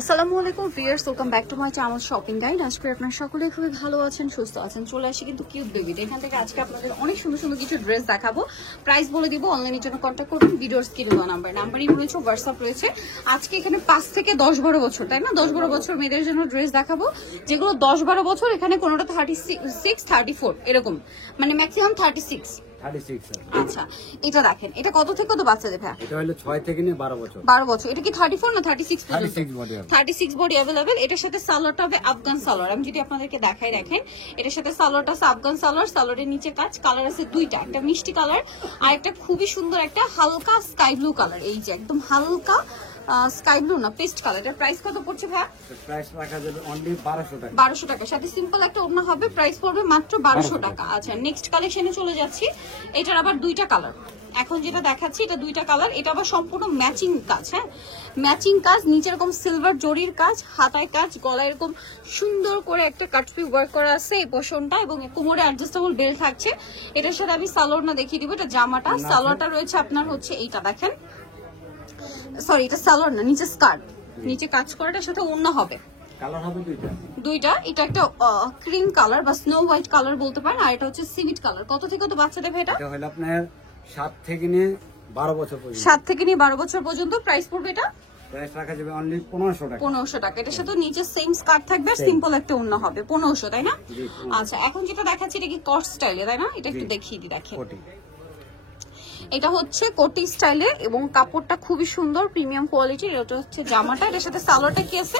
আসসালামু আলাইকুম viewers, welcome back to my channel shopping guide. আজকে আপনারা সকলেই খুবই ভালো আছেন, সুস্থ আছেন। চলে আসি কিন্তু কিউট বেবিতে। এখান থেকে আজকে আপনাদের অনেক সুন্দর সুন্দর কিছু ড্রেস দেখাবো। প্রাইস বলে দিব, অনলাইনের জন্য কন্ট্যাক্ট করবেন। ভিডিওর স্ক্রিনে দেওয়া নাম্বারই রয়েছে, হোয়াটসঅ্যাপ রয়েছে। আজকে এখানে 5 থেকে 10-12 বছর, তাই না, 10-12 বছর মেয়েদের জন্য ড্রেস দেখাবো, যেগুলো 10-12 বছর। এখানে কোনোটা 36, 34 এরকম, মানে ম্যাক্সিমাম 36। আচ্ছা, এটা দেখেন, এটা কত থেকে কত বাচ্চাদের? ভাই এটা হলো 6 থেকে নিয়ে 12 বছর। 12 বছর। এটা কি 34 না 36 পর্যন্ত? 36 বডি अवेलेबल। এটার সাথে সালোয়ারটা হবে আফগান সালোয়ার। আমি যদি আপনাদেরকে দেখাই, দেখেন এটার সাথে সালোয়ারটা আছে আফগান সালোয়ার। সালোয়ারের নিচে কাজ, কালার আছে দুইটা, একটা মিষ্টি কালার আর একটা খুবই সুন্দর একটা হালকা স্কাই ব্লু কালার। এই যে একদম হালকা স্কাই ব্লু না, পেস্ট কালার। এটার প্রাইস কত পড়ছে ভাই? প্রাইস রাখা যাবে অনলি 1200 টাকা। 1200 টাকা, সাথে সিম্পল একটা ওড়না হবে। প্রাইস পড়বে মাত্র 1200 টাকা। আচ্ছা, নেক্সট কালেকশনে চলে যাচ্ছি। এটার আবার দুইটা কালার। এখন যেটা দেখাচ্ছি এটা দুইটা কালার। এটা আবার সম্পূর্ণ ম্যাচিং কাজ। হ্যাঁ, ম্যাচিং কাজ, নিচে এরকম সিলভার জরির কাজ, হাতায় কাজ, গলায় এরকম সুন্দর করে একটা কাটপি ওয়ার্ক করা আছে এই পোর্শনটা, এবং কোমরে অ্যাডজাস্টেবল বেল্ট থাকছে। এটার সাথে আমি সালোয়ারটা দেখিয়ে দিব। এটা জামাটা, সালোয়ারটা রয়েছে আপনার হচ্ছে এইটা দেখেন, সরি এটা সালোয়ার না, নিচে স্কার্ট, নিচে কাজ করে। এটার সাথে ওড়না হবে, কালার হবে দুইটা। এটা একটা ক্রিম কালার বা স্নো হোয়াইট কালার বলতে পারেন, আর এটা হচ্ছে সিমিট কালার। কত থেকে কত বাচ্চাদের? এটা হলো আপনার 7 থেকে নিয়ে 12 বছর পর্যন্ত। 7 থেকে নিয়ে 12 বছর পর্যন্ত। প্রাইস পড়বে এটা, প্রাইস রাখা যাবে অনলি 1500 টাকা। 1500 টাকা। এটার সাথে নিচে সেম স্কার্ট থাকবে, সিম্পল একটা ওড়না হবে। 1500, তাই না? আচ্ছা, এখন যেটা দেখাচ্ছি এটা কি কট স্টাইলে, তাই না? এটা একটু দেখিয়ে দিই, দেখেন এটা হচ্ছে কোটি স্টাইলে, এবং কাপড়টা খুবই সুন্দর, প্রিমিয়াম কোয়ালিটির। এটা হচ্ছে জামাটা, এটার সাথে সালোয়ারটা কি আছে?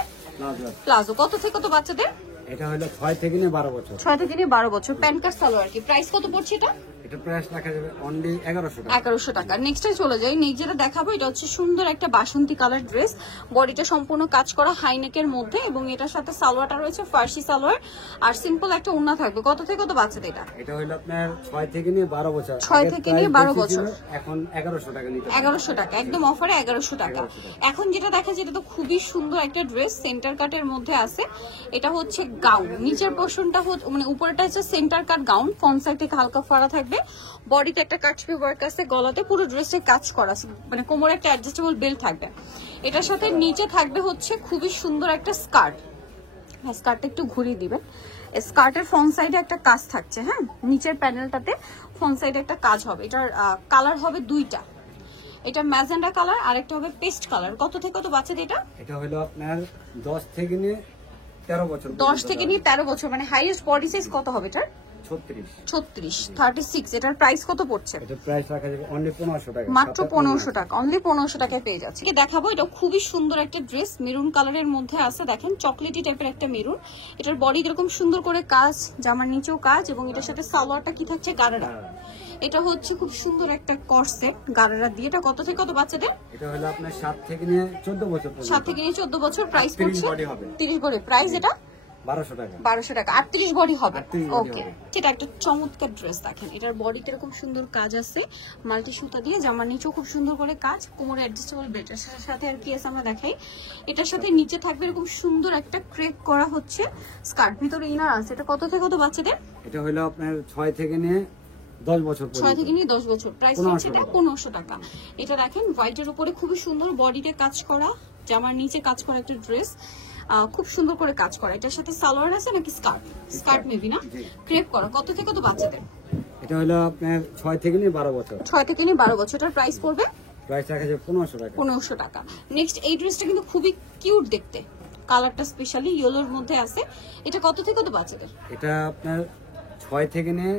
প্লাজো। কত থেকে কত বাচ্চাদের? এটা হলো 6 থেকে নিয়ে 12 বছর। 6 থেকে নিয়ে 12 বছর। প্যান্ট কাট সালোয়ার কি প্রাইস কত পড়ছে এটা? এটা প্রাইস রাখা যাবে অনলি 1100 টাকা। 1100 টাকা। নেক্সটে চলে যাই, যেটা দেখাবো এটা হচ্ছে সুন্দর একটা বাসন্তী কালার ড্রেস। বডিটা সম্পূর্ণ কাজ করা হাইনেকের মধ্যে, এবং এটার সাথে সালোয়ারটা রয়েছে ফার্সি সালোয়ার, আর সিম্পল একটা ওড়না থাকবে। কত থেকে কত বাচ্চাদের এটা? এটা হলো আপনার 6 থেকে নিয়ে 12 বছর। 6 থেকে নিয়ে 12 বছর। এখন 1100 টাকা নিতে। 1100 টাকা, একদম অফারে 1100 টাকা। এখন যেটা দেখা যায়, এটা তো খুবই সুন্দর একটা ড্রেস, সেন্টার কাটের মধ্যে আছে। এটা হচ্ছে গাউন, নিচের পোর্শনটা মানে উপরেটা হচ্ছে সেন্টার কাট গাউন, ফ্রন্ট সাইড থেকে হালকা ফাড়া থাকবে, বডিতে একটা কাটপি ওয়ার্ক আছে, গলাতে পুরো ড্রেসে কাজ করা আছে, মানে কোমরে একটা অ্যাডজাস্টেবল বেল্ট থাকবে। এটার সাথে নিচে থাকবে হচ্ছে খুবই সুন্দর একটা স্কার্ট। হ্যাঁ, স্কার্টটা একটু ঘুরিয়ে দিবেন। স্কার্টের ফ্রন্ট সাইডে একটা কাজ থাকছে। হ্যাঁ, নিচের প্যানেলটাতে ফ্রন্ট সাইডে একটা কাজ হবে। এটার কালার হবে দুইটা, এটা ম্যাজেন্ডা কালার আর একটা হবে পেস্ট কালার। কত থেকে কত বাচ্চাদের এটা? এটা হলো আপনার 10 থেকে নিয়ে 13 বছর। 10 থেকে নিয়ে 13 বছর, মানে হাইয়েস্ট বডি সাইজ কত হবে এটা? 36, 36। এটার প্রাইস কত পড়ছে? এটা প্রাইস রাখা যাবে অনলি 1500 টাকা। মাত্র 1500 টাকা, অনলি 1500 টাকায় পেয়ে যাচ্ছে। দেখাবো, এটা খুবই সুন্দর একটা ড্রেস, মেরুন কালারের মধ্যে আছে। দেখেন চকলেটি টাইপের একটা মেরুন। এটার বডি এরকম সুন্দর করে কাজ, জামার নিচেও কাজ, এবং এটার সাথে সালোয়ারটা কি থাকছে? গারারা। এটা হচ্ছে খুব সুন্দর একটা কর্সেট গারারা দিয়ে। এটা কত থেকে কত বাচ্চাদের? এটা হলো আপনার 7 থেকে নিয়ে 14 বছর পর্যন্ত। 7 থেকে নিয়ে 14 বছর। প্রাইস পড়ছে 30 বডি। প্রাইস এটা 1200 টাকা। 1200 টাকা। 38 বডি হবে। ওকে, এটা একটা চমৎকার ড্রেস। দেখেন এটার বডিতে এরকম সুন্দর কাজ আছে, মাল্টি সুতা দিয়ে, জামার নিচেও খুব সুন্দর করে কাজ, কোমরে অ্যাডজাস্টেবল বেল্টের সাথে আর কি আছে আমরা দেখাই। এটার সাথে নিচে থাকবে এরকম সুন্দর একটা ক্রেপ করা হচ্ছে স্কার্ট, ভিতরে ইনার আছে। এটা কত থেকে কত বাচ্চাদের? এটা হলো আপনার 6 থেকে নিয়ে 10 বছর পর্যন্ত। 6 থেকে নিয়ে 10 বছর। প্রাইস হচ্ছে 1500 টাকা। এটা দেখেন হোয়াইটের উপরে খুবই সুন্দর বডিতে কাজ করা, জামার নিচে কাজ করা একটা ড্রেস, খুব সুন্দর করে কাজ করা। এটার সাথে সালোয়ার আছে নাকি স্কার্ট? স্কার্ট মেবি না, ক্রেপ করা। কত থেকে কত বাচ্চাদের? এটা হলো আপনার 6 থেকে নিয়ে 12 বছর। 6 থেকে নিয়ে 12 বছর। এটার প্রাইস পড়বে, প্রাইস রাখা যাবে 1500 টাকা। 1500 টাকা। নেক্সট এই ড্রেসটা কিন্তু খুবই কিউট দেখতে, কালারটা স্পেশালি ইয়েলোর মধ্যে আছে। এটা কত থেকে কত বাচ্চাদের? এটা আপনার 6 থেকে নিয়ে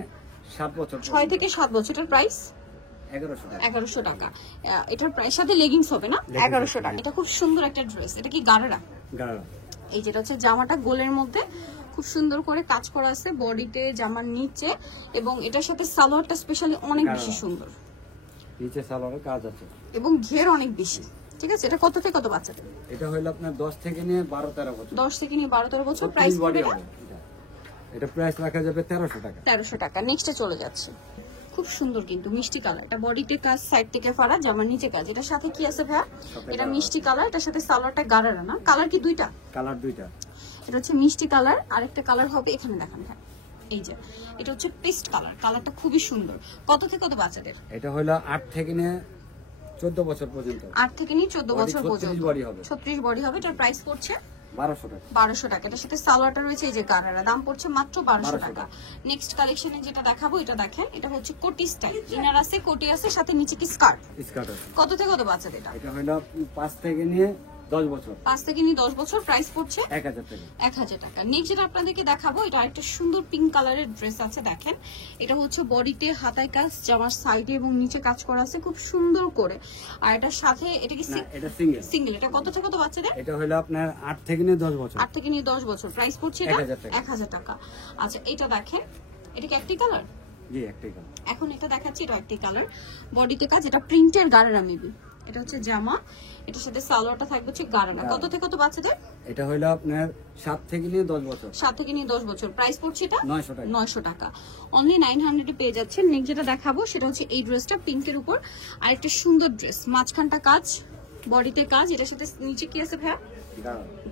7 বছর। 6 থেকে 7 বছর। এটার প্রাইস 1100 টাকা। 1100 টাকা। এটার প্রাইস সাথে লেগিংস হবে না? 1100 টাকা। এটা খুব সুন্দর একটা ড্রেস। এটা কি গারারা? গারারা। এই যেটা হচ্ছে জামাটা গোলের মধ্যে খুব সুন্দর করে কাজ করা আছে বডিতে, জামার নিচে, এবং এটার সাথে সালোয়ারটা স্পেশালি অনেক বেশি সুন্দর, নিচে সালোয়ারের কাজ আছে, এবং ঘের অনেক বেশি। ঠিক আছে, এটা কত থেকে কত বাচ্চাদের? এটা হলো আপনার 10 থেকে নিয়ে 12-13 বছর। 10 থেকে নিয়ে 12-13 বছর। প্রাইস পড়বে এটা প্রাইস রাখা যাবে 1300 টাকা। 1300 টাকা। নেক্সটে চলে যাচ্ছে, খুব সুন্দর কিন্তু মিষ্টি কালার। এটা বডিতে কাজ, সাইড থেকে ফাড়া, জামার নিচে কাজ। এটার সাথে কি আছে ভাইয়া? এটা মিষ্টি কালার, এটার সাথে সালোয়ারটা গারারা না? কালার কি দুইটা? কালার দুইটা। এটা হচ্ছে মিষ্টি কালার, আরেকটা কালার হবে এখানে দেখান। হ্যাঁ, এই যে এটা হচ্ছে পেস্ট কালার, কালারটা খুবই সুন্দর। কত থেকে কত বাচ্চাদের? এটা হলো 8 থেকে নিয়ে 14 বছর পর্যন্ত। 8 থেকে নিয়ে 14 বছর পর্যন্ত। 36 বডি হবে। 36 বডি হবে। এটার প্রাইস পড়ছে 1200 টাকা। 1200 টাকা। এটার সাথে সালোয়ারটা রয়েছে এই যে গারারা, দাম পড়ছে মাত্র 1200 টাকা। নেক্সট কালেকশনে যেটা দেখাবো এটা দেখেন, এটা হচ্ছে কোটি স্টাইল, ইনার আছে, কোটি আছে, সাথে নিচে কি স্কার্ট। স্কার্ট আছে। কত থেকে কত বাচ্চাদের এটা? এটা হলো 5 থেকে নিয়ে 10 বছর। 5 থেকে নিয়ে 10 বছর, প্রাইস পড়ছে 1000 টাকা। 1000 টাকা। নেক্সট যেটা আপনাদেরকে দেখাবো, এটা একটা সুন্দর পিঙ্ক কালারের ড্রেস আছে, দেখেন এটা হচ্ছে বডিতে হাতায় কাজ, জামার সাইডে এবং নিচে কাজ করা আছে খুব সুন্দর করে। আর এটার সাথে এটা কি এটা সিঙ্গেল। সিঙ্গেল। এটা কত থেকে কত বাচ্চাদের? এটা হলো আপনার 8 থেকে নিয়ে 10 বছর। 8 থেকে নিয়ে 10 বছর, প্রাইস পড়ছে এটা 1000 টাকা। 1000 টাকা। আচ্ছা এটা দেখেন, এটা কি একটি কালার? জি একটাই কালার। এখন এটা দেখাচ্ছি, এটা একটি কালার, বডিতে কাজ, এটা প্রিন্টের গারারা মেবি। এটা হচ্ছে জামা, এটার সাথে সালোয়ারটা থাকবে হচ্ছে গারারা। কত থেকে কত বাচ্চাদের? এটা হলো আপনার 7 থেকে নিয়ে 10 বছর। 7 থেকে নিয়ে 10 বছর, প্রাইস পড়ছে এটা 900 টাকা। 900 টাকা। অনলি 900 এ পেয়ে যাচ্ছেন। নেক্সট যেটা দেখাবো সেটা হচ্ছে এই ড্রেসটা পিঙ্কের উপর, আর একটা সুন্দর ড্রেস, মাঝখানটা কাজ, বডিতে কাজ, এটার সাথে নিচে কি আছে ভাইয়া?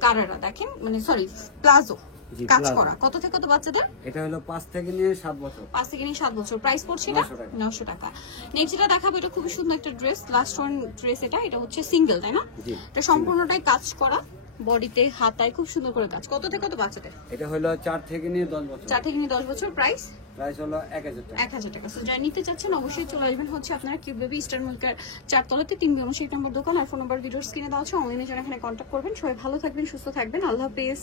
গারারা দেখেন, মানে সরি প্লাজো জি, কাজ প্লাজো। করা। কত থেকে কত বাচ্চাদের? এটা হলো 5 থেকে নিয়ে 7 বছর। 5 থেকে নিয়ে 7 বছর, প্রাইস পড়ছে এটা 900 টাকা। 900 টাকা। নেক্সট যেটা দেখাবো এটা খুবই সুন্দর একটা ড্রেস, লাস্ট ওয়ান ড্রেস, এটা হচ্ছে সিঙ্গেল, তাই না? জি। এটা সম্পূর্ণটাই কাজ করা, বডিতে হাতায় খুব সুন্দর করে কাজ। কত থেকে কত বাচ্চাদের? এটা হলো 4 থেকে নিয়ে 10 বছর। 4 থেকে নিয়ে 10 বছর, প্রাইস প্রাইস হলো 1000 টাকা। 1000 টাকা। সো যারা নিতে চাচ্ছেন অবশ্যই চলে আসবেন হচ্ছে আপনারা কিউব বেবি স্টার মিল্কের 4 তলাতে 3 নম্বর দোকান, আর ফোন নাম্বার ভিডিওর স্ক্রিনে দেওয়া আছে, অনলাইনে যারা এখানে কন্ট্যাক্ট করবেন। সবাই ভালো থাকবেন, সুস্থ থাকবেন, আল্লাহ হাফেজ।